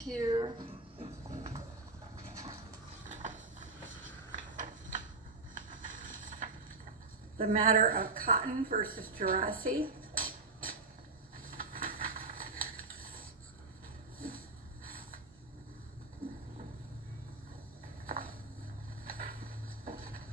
Here. The matter of Cotton versus GERACI. Good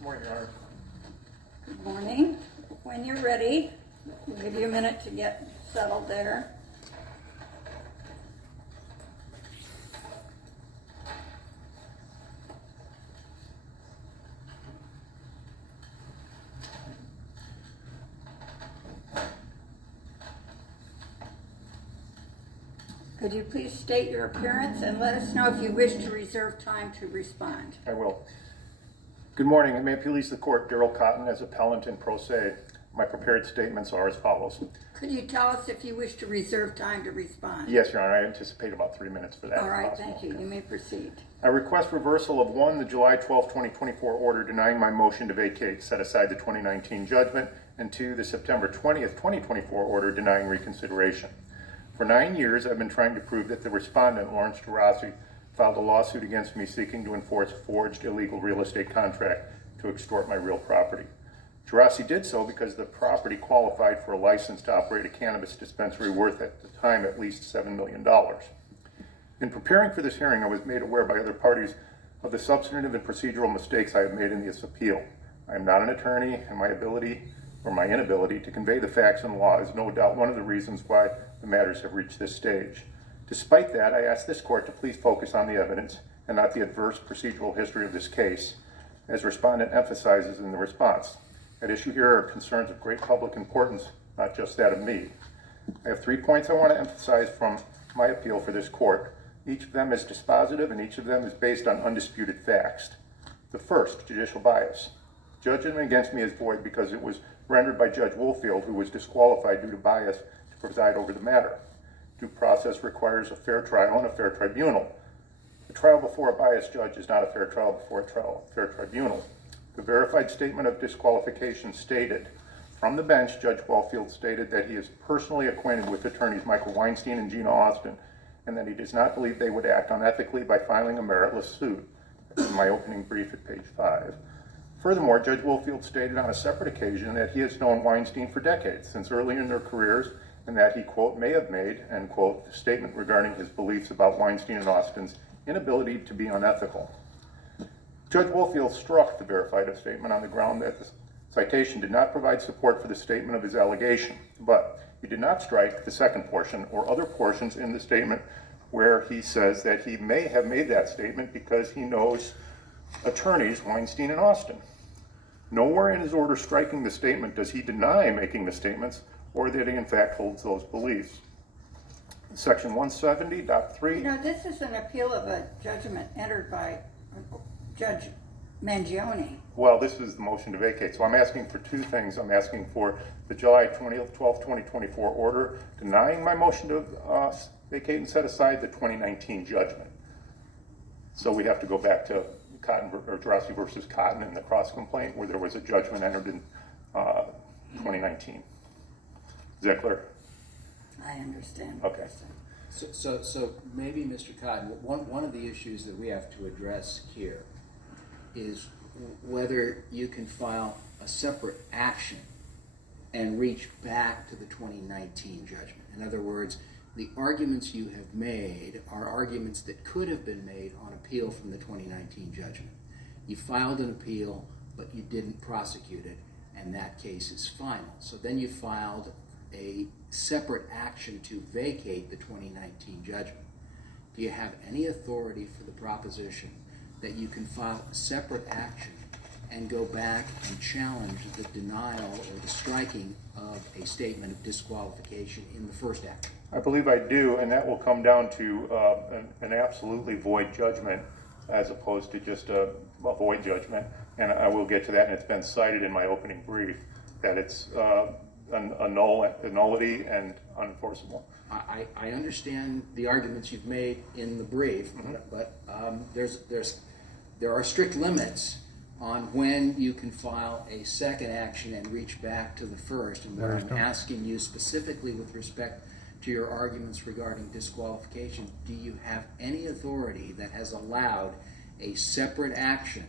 morning, Your Honor. Good morning. When you're ready, we'll give you a minute to get settled there. Could you please state your appearance and let us know if you wish to reserve time to respond? I will. Good morning, and may it please the court, Darryl Cotton as appellant and pro se. My prepared statements are as follows. Could you tell us if you wish to reserve time to respond? Yes, Your Honor, I anticipate about 3 minutes for that. All right, thank you. You may proceed. I request reversal of 1, the July 12, 2024 order denying my motion to vacate, set aside the 2019 judgment, and 2, the September 20th, 2024 order denying reconsideration. For 9 years, I've been trying to prove that the respondent, Lawrence GERACI, filed a lawsuit against me seeking to enforce a forged illegal real estate contract to extort my real property. GERACI did so because the property qualified for a license to operate a cannabis dispensary worth at the time at least $7 million. In preparing for this hearing, I was made aware by other parties of the substantive and procedural mistakes I have made in this appeal. I am not an attorney, and my ability or my inability to convey the facts and law is no doubt one of the reasons why the matters have reached this stage. Despite that, I ask this court to please focus on the evidence and not the adverse procedural history of this case, as respondent emphasizes in the response. At issue here are concerns of great public importance, not just that of me. I have 3 points I want to emphasize from my appeal for this court. Each of them is dispositive and each of them is based on undisputed facts. The first, judicial bias. Judgment against me is void because it was rendered by Judge Woolfield, who was disqualified due to bias to preside over the matter. Due process requires a fair trial and a fair tribunal. A trial before a biased judge is not a fair trial before a fair tribunal. The verified statement of disqualification stated, from the bench, Judge Woolfield stated that he is personally acquainted with attorneys Michael Weinstein and Gina Austin, and that he does not believe they would act unethically by filing a meritless suit. That's in my opening brief at page 5. Furthermore, Judge Woolfield stated on a separate occasion that he has known Weinstein for decades, since early in their careers, and that he, quote, may have made, end quote, the statement regarding his beliefs about Weinstein and Austin's inability to be unethical. Judge Woolfield struck the verified statement on the ground that the citation did not provide support for the statement of his allegation, but he did not strike the second portion or other portions in the statement where he says that he may have made that statement because he knows attorneys Weinstein and Austin. Nowhere in his order striking the statement does he deny making the statements or that he in fact holds those beliefs. Section 170.3. You know, this is an appeal of a judgment entered by Judge Mangione. Well, this is the motion to vacate. So I'm asking for 2 things. I'm asking for the July 12, 2024 order denying my motion to vacate and set aside the 2019 judgment. So we have to go back to Cotton or GERACI versus Cotton in the cross complaint where there was a judgment entered in 2019. Is that clear? I understand. Okay. So maybe, Mr. Cotton, one of the issues that we have to address here is whether you can file a separate action and reach back to the 2019 judgment. In other words, the arguments you have made are arguments that could have been made on appeal from the 2019 judgment. You filed an appeal, but you didn't prosecute it, and that case is final. So then you filed a separate action to vacate the 2019 judgment. Do you have any authority for the proposition that you can file a separate action and go back and challenge the denial or the striking of a statement of disqualification in the first action? I believe I do, and that will come down to an absolutely void judgment as opposed to just a void judgment. And I will get to that, and it's been cited in my opening brief that it's a nullity and unenforceable. I understand the arguments you've made in the brief, but there are strict limits on when you can file a second action and reach back to the first. And what I'm asking you specifically with respect to your arguments regarding disqualification, do you have any authority that has allowed a separate action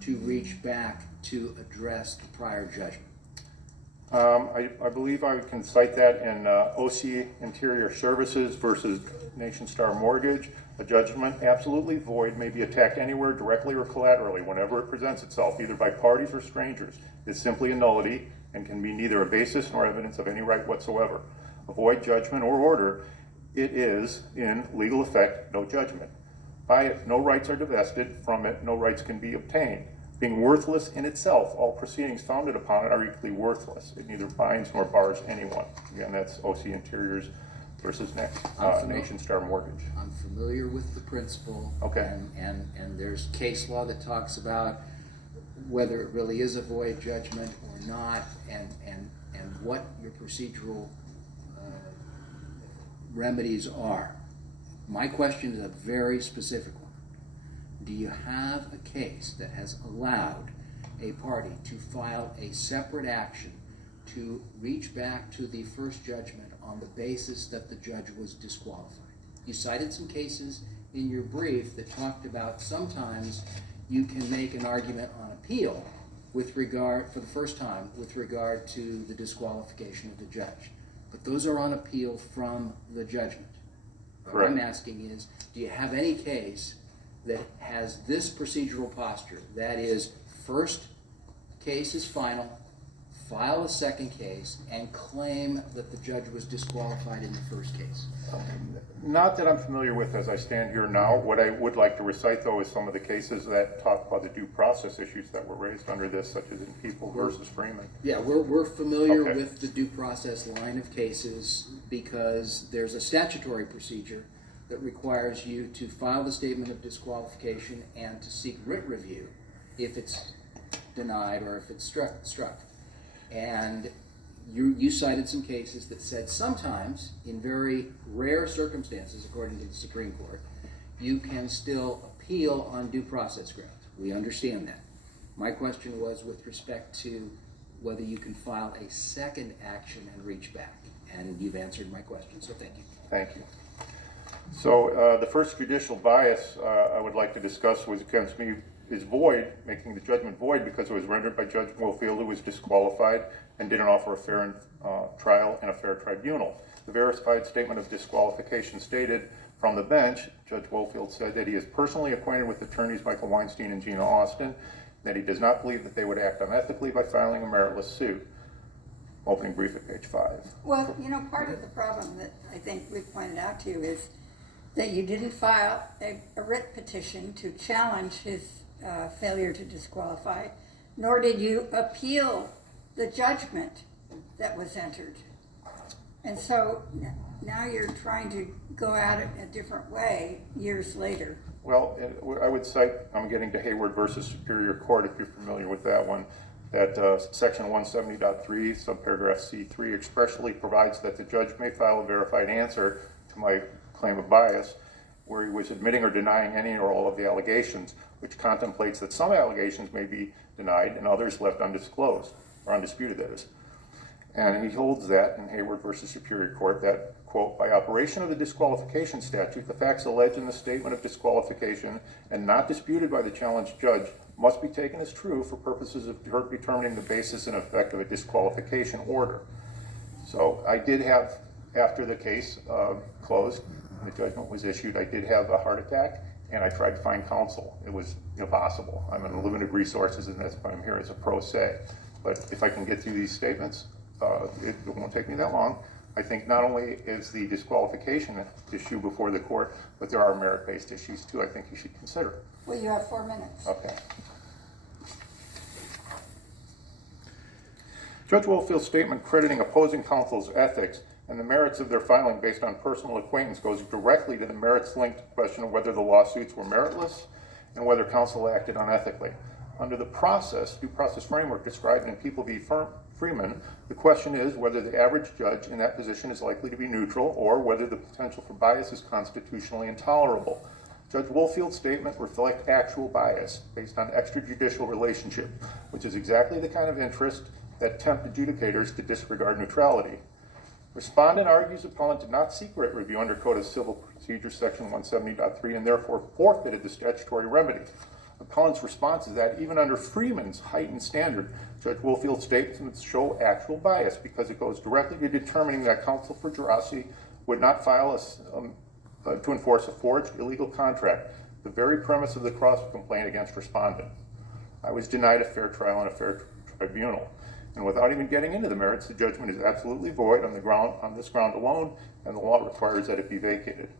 to reach back to address the prior judgment? I believe I can cite that in OC Interior Services versus Nation Star Mortgage. A judgment absolutely void may be attacked anywhere, directly or collaterally, whenever it presents itself, either by parties or strangers. It's simply a nullity and can be neither a basis nor evidence of any right whatsoever. A void judgment or order, it is, in legal effect, no judgment. By it, no rights are divested. From it, no rights can be obtained. Being worthless in itself, all proceedings founded upon it are equally worthless. It neither binds nor bars anyone. Again, that's OC Interiors versus Nation Star Mortgage. I'm familiar with the principle. Okay. And there's case law that talks about whether it really is a void judgment or not, and what your procedural remedies are. My question is a very specific one. Do you have a case that has allowed a party to file a separate action to reach back to the first judgment on the basis that the judge was disqualified? You cited some cases in your brief that talked about sometimes you can make an argument on appeal with regard, for the first time, with regard to the disqualification of the judge. But those are on appeal from the judgment. Correct. What I'm asking is, do you have any case that has this procedural posture? That is, first case is final, file a second case, and claim that the judge was disqualified in the first case. Not that I'm familiar with as I stand here now. What I would like to recite, though, is some of the cases that talk about the due process issues that were raised under this, such as in People versus Freeman. Yeah, we're familiar Okay. with the due process line of cases because there's a statutory procedure that requires you to file the statement of disqualification and to seek writ review if it's denied or if it's struck. And you cited some cases that said sometimes, in very rare circumstances, according to the Supreme Court, you can still appeal on due process grounds. We understand that. My question was with respect to whether you can file a second action and reach back. And you've answered my question, so thank you. Thank you. So the first judicial bias I would like to discuss was against me is void, making the judgment void because it was rendered by Judge Woolfield, who was disqualified and didn't offer a fair trial and a fair tribunal. The verified statement of disqualification stated from the bench, Judge Woolfield said that he is personally acquainted with attorneys Michael Weinstein and Gina Austin, that he does not believe that they would act unethically by filing a meritless suit. Opening brief at page 5. Well, you know, part of the problem that I think we've pointed out to you is that you didn't file a writ petition to challenge his failure to disqualify, nor did you appeal the judgment that was entered. And so now you're trying to go at it a different way years later. Well, I would cite, I'm getting to Hayward versus Superior Court, if you're familiar with that one, that section 170.3, subparagraph C3 expressly provides that the judge may file a verified answer to my claim of bias, where he was admitting or denying any or all of the allegations, which contemplates that some allegations may be denied and others left undisclosed, or undisputed, that is. And he holds that in Hayward versus Superior Court that, quote, by operation of the disqualification statute, the facts alleged in the statement of disqualification and not disputed by the challenged judge must be taken as true for purposes of determining the basis and effect of a disqualification order. So I did have, after the case closed, the judgment was issued, I did have a heart attack, and I tried to find counsel. It was impossible. I'm in limited resources, and that's why I'm here as a pro se. But if I can get through these statements, it won't take me that long. I think not only is the disqualification issue before the court, but there are merit-based issues too I think you should consider. Well, you have 4 minutes. Okay. Judge Woolfield's statement crediting opposing counsel's ethics and the merits of their filing based on personal acquaintance goes directly to the merits-linked question of whether the lawsuits were meritless and whether counsel acted unethically. Under the due process framework described in People v. Freeman, the question is whether the average judge in that position is likely to be neutral or whether the potential for bias is constitutionally intolerable. Judge Woolfield's statement reflects actual bias based on extrajudicial relationship, which is exactly the kind of interest that tempt adjudicators to disregard neutrality. Respondent argues appellant did not seek writ review under Code of Civil Procedure Section 170.3 and therefore forfeited the statutory remedy. Appellant's response is that even under Freeman's heightened standard, Judge Wolfield's statements show actual bias because it goes directly to determining that counsel for GERACI would not file to enforce a forged illegal contract, the very premise of the cross complaint against respondent. I was denied a fair trial in a fair tribunal. And without even getting into the merits, the judgment is absolutely void on this ground alone, and the law requires that it be vacated.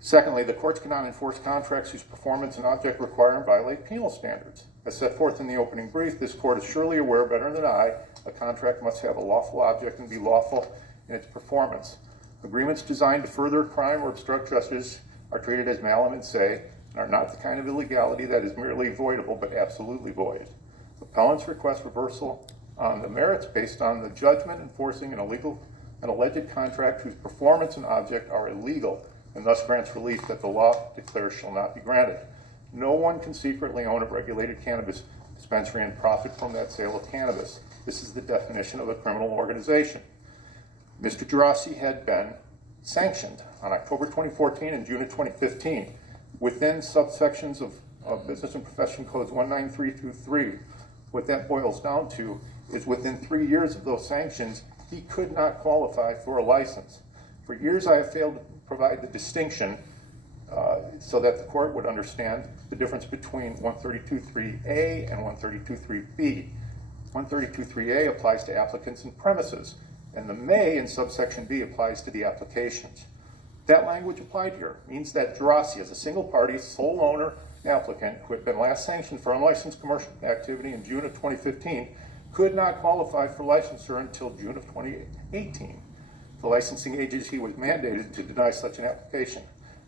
Secondly, the courts cannot enforce contracts whose performance and object require and violate penal standards. As set forth in the opening brief, this court is surely aware better than I, a contract must have a lawful object and be lawful in its performance. Agreements designed to further crime or obstruct justice are treated as malum in se and are not the kind of illegality that is merely avoidable but absolutely void. Appellants request reversal on the merits based on the judgment enforcing an alleged contract whose performance and object are illegal and thus grants relief that the law declares shall not be granted. No one can secretly own a regulated cannabis dispensary and profit from that sale of cannabis. This is the definition of a criminal organization. Mr. GERACI had been sanctioned on October 2014 and June of 2015 within subsections of Business and Profession Codes 193 through 3. What that boils down to is within 3 years of those sanctions, he could not qualify for a license. For years, I have failed to provide the distinction so that the court would understand the difference between 132.3a and 132.3b. 132.3a applies to applicants and premises, and the may in subsection b applies to the applications. That language applied here means that GERACI, as a single party, sole owner applicant who had been last sanctioned for unlicensed commercial activity in June of 2015, could not qualify for licensure until June of 2018. The licensing agency was mandated to deny such an application.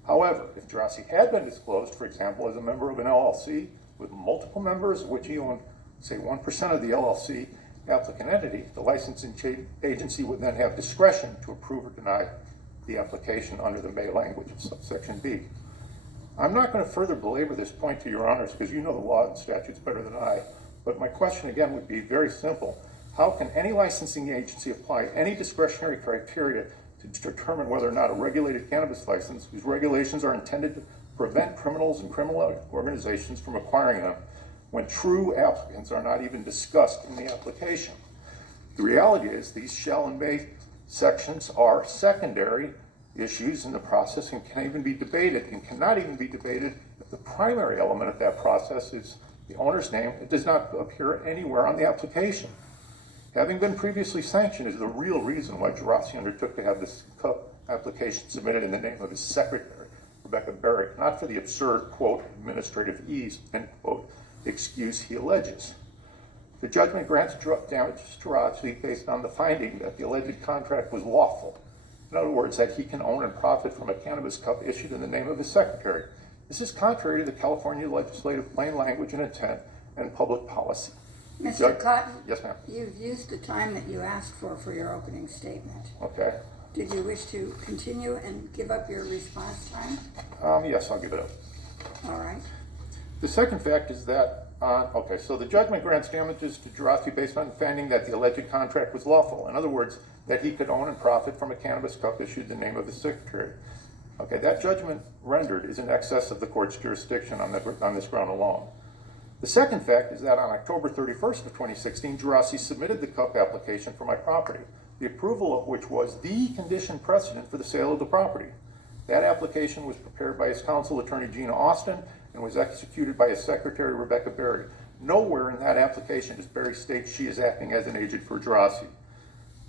However, if GERACI had been disclosed, for example, as a member of an LLC with multiple members, of which he owned, say, 1% of the LLC applicant entity, the licensing agency would then have discretion to approve or deny the application under the may language of subsection B. I'm not going to further belabor this point to your honors because you know the law and statutes better than I, but my question again would be very simple. How can any licensing agency apply any discretionary criteria to determine whether or not a regulated cannabis license, whose regulations are intended to prevent criminals and criminal organizations from acquiring them, when true applicants are not even discussed in the application? The reality is these shall and may sections are secondary issues in the process and can even be debated and cannot even be debated if the primary element of that process is the owner's name. It does not appear anywhere on the application. Having been previously sanctioned is the real reason why GERACI undertook to have this cup application submitted in the name of his secretary, Rebecca Berry, not for the absurd, quote, administrative ease, end quote, excuse he alleges. The judgment grants damages to GERACI based on the finding that the alleged contract was lawful. In other words, that he can own and profit from a cannabis cup issued in the name of his secretary. This is contrary to the California legislative plain language and intent and public policy. Mr. Cotton? Yes, ma'am. You've used the time that you asked for your opening statement. Okay. Did you wish to continue and give up your response time? Yes, I'll give it up. All right. The second fact is that, so the judgment grants damages to GERACI based on the finding that the alleged contract was lawful. In other words, that he could own and profit from a cannabis cup issued in the name of his secretary. Okay, that judgment rendered is in excess of the court's jurisdiction on this ground alone. The second fact is that on October 31st of 2016, GERACI submitted the cup application for my property, the approval of which was the condition precedent for the sale of the property. That application was prepared by his counsel, attorney Gina Austin, and was executed by his secretary, Rebecca Berry. Nowhere in that application does Berry state she is acting as an agent for GERACI.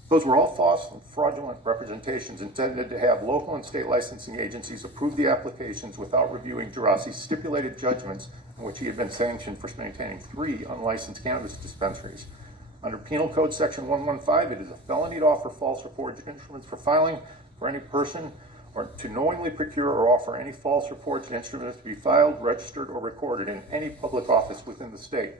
Those were all false and fraudulent representations intended to have local and state licensing agencies approve the applications without reviewing GERACI's stipulated judgments in which he had been sanctioned for maintaining 3 unlicensed cannabis dispensaries. Under Penal Code Section 115, it is a felony to offer false or forged instruments for filing for any person or to knowingly procure or offer any false or forged instruments to be filed, registered, or recorded in any public office within the state.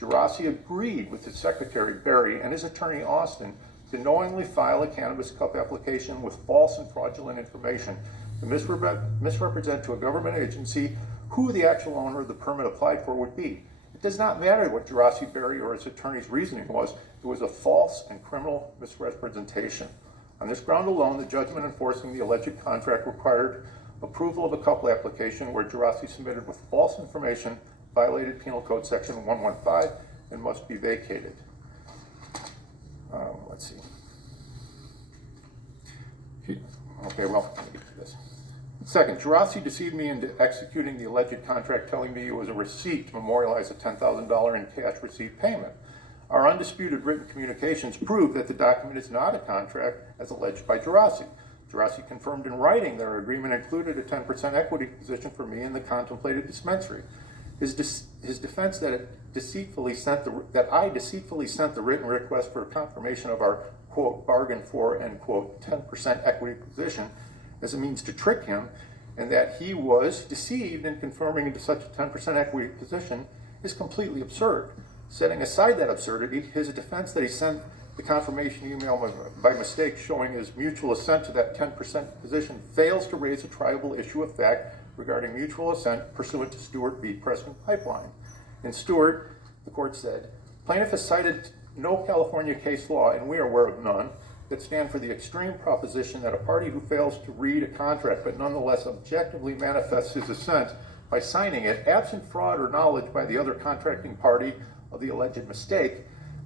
GERACI agreed with his secretary, Berry, and his attorney, Austin, to knowingly file a cannabis cup application with false and fraudulent information to misrepresent to a government agency who the actual owner of the permit applied for would be. It does not matter what GERACI, Berry, or his attorney's reasoning was. It was a false and criminal misrepresentation. On this ground alone, the judgment enforcing the alleged contract required approval of a couple application where GERACI submitted with false information, violated Penal Code Section 115, and must be vacated. Let's see. Okay, well, let me get to this. Second, GERACI deceived me into executing the alleged contract, telling me it was a receipt to memorialize a $10,000 in cash receipt payment. Our undisputed written communications prove that the document is not a contract as alleged by GERACI. GERACI confirmed in writing that our agreement included a 10% equity position for me in the contemplated dispensary. His defense that I deceitfully sent the written request for confirmation of our, quote, bargain for, end quote, 10% equity position as a means to trick him, and that he was deceived in confirming into such a 10% equity position is completely absurd. Setting aside that absurdity, his defense that he sent the confirmation email by mistake showing his mutual assent to that 10% position fails to raise a triable issue of fact regarding mutual assent pursuant to Stewart v. Preston Pipeline. In Stewart, the court said, plaintiff has cited no California case law, and we are aware of none, that stand for the extreme proposition that a party who fails to read a contract but nonetheless objectively manifests his assent by signing it, absent fraud or knowledge by the other contracting party of the alleged mistake,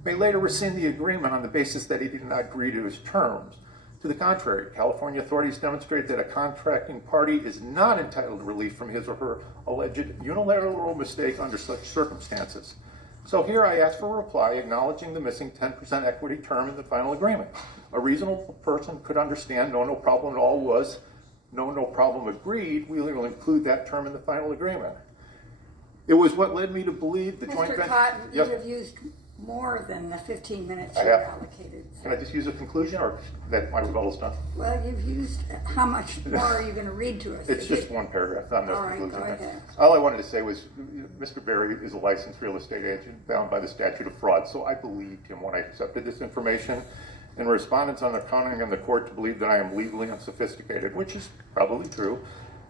may later rescind the agreement on the basis that he did not agree to his terms. To the contrary, California authorities demonstrate that a contracting party is not entitled to relief from his or her alleged unilateral mistake under such circumstances. So here I ask for a reply acknowledging the missing 10% equity term in the final agreement. A reasonable person could understand no problem at all was no problem agreed. We will include that term in the final agreement. It was what led me to believe the joint venture. Mr. Cotton, Yes. you have used more than the 15 minutes I you're have. allocated. Can I just use a conclusion, or that my rebuttal's done? Well, you've used, how much more are you going to read to us? It's just one paragraph. I'm not All right, concluding go that. ahead. All I wanted to say was Mr. Berry is a licensed real estate agent bound by the statute of fraud, so I believed him when I accepted this information. And respondents are counting on the court to believe that I am legally unsophisticated, which is probably true,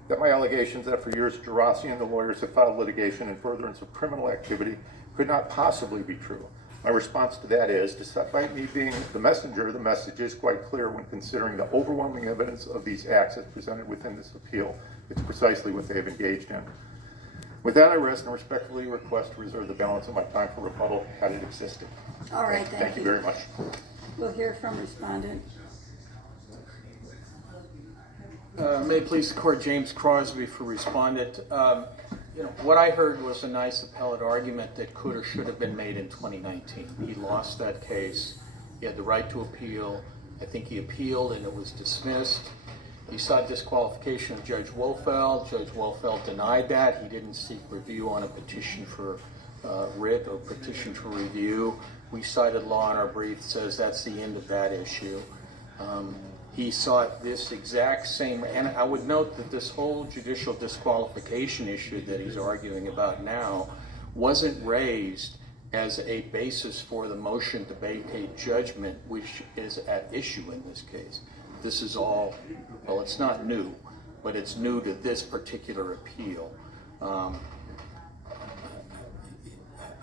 that my allegations that for years GERACI and the lawyers have filed litigation in furtherance of criminal activity could not possibly be true. My response to that is, despite me being the messenger, the message is quite clear when considering the overwhelming evidence of these acts as presented within this appeal. It's precisely what they have engaged in. With that, I rest and respectfully request to reserve the balance of my time for rebuttal had it existed. All right, thank you you. very much. We'll hear from respondent. May it please the court, James Crosby for respondent. What I heard was a nice appellate argument that could or should have been made in 2019. He lost that case. He had the right to appeal. I think he appealed and it was dismissed. He sought disqualification of Judge Wolfeld. Judge Wolfeld denied that. He didn't seek review on a petition for writ or petition for review. We cited law in our brief that says that's the end of that issue. He sought this exact same, and I would note that this whole judicial disqualification issue that he's arguing about now wasn't raised as a basis for the motion to vacate judgment, which is at issue in this case. This is all, well, it's not new, but it's new to this particular appeal.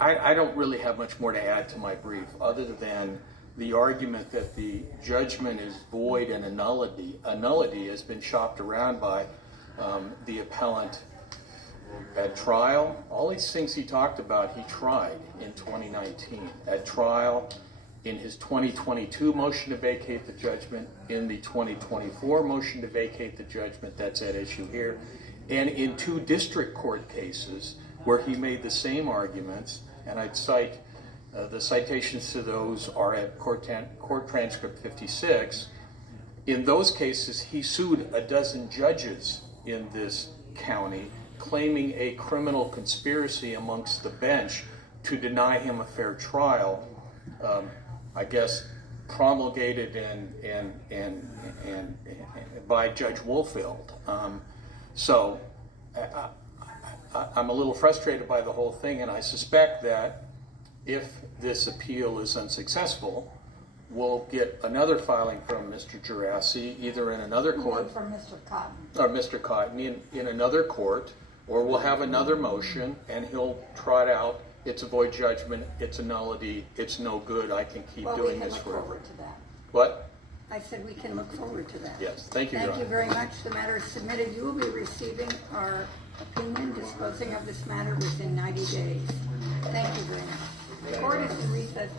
I don't really have much more to add to my brief other than the argument that the judgment is void and a nullity. A nullity has been shopped around by the appellant at trial. All these things he talked about, he tried in 2019. At trial, in his 2022 motion to vacate the judgment, in the 2024 motion to vacate the judgment, that's at issue here, and in 2 district court cases where he made the same arguments, and I'd cite the citations to those are at court transcript 56. In those cases, he sued a dozen judges in this county, claiming a criminal conspiracy amongst the bench to deny him a fair trial. I guess promulgated and by Judge Wolfeld. So I'm a little frustrated by the whole thing, and I suspect that if this appeal is unsuccessful, we'll get another filing from Mr. GERACI, either in another court, From Mr. Cotton. or Mr. Cotton in another court, or we'll have another motion and he'll trot out, it's a void judgment, it's a nullity, it's no good, I can keep Well, we doing can this look forever. forward to that. What? I said we can look forward to that. Yes, thank you, Your Thank you Honor. very much. The matter is submitted. You will be receiving our opinion disposing of this matter within 90 days. Thank you very much. The court is in recess.